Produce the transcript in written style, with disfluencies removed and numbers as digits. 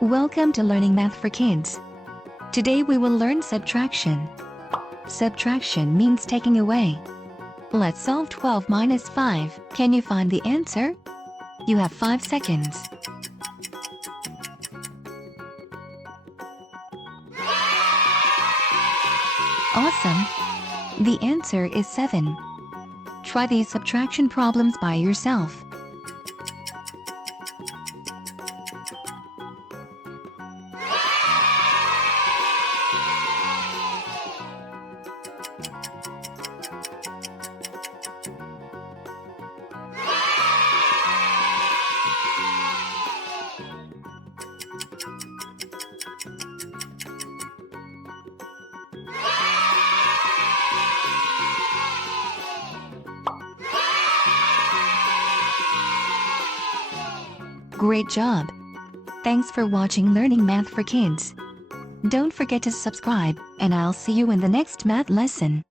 Welcome to Learning Math for Kids. Today we will learn subtraction. Subtraction means taking away. Let's solve 12 minus 5. Can you find the answer? You have 5 seconds. Awesome! The answer is 7. Try these subtraction problems by yourself. Great job! Thanks for watching Learning Math for Kids. Don't forget to subscribe, and I'll see you in the next math lesson.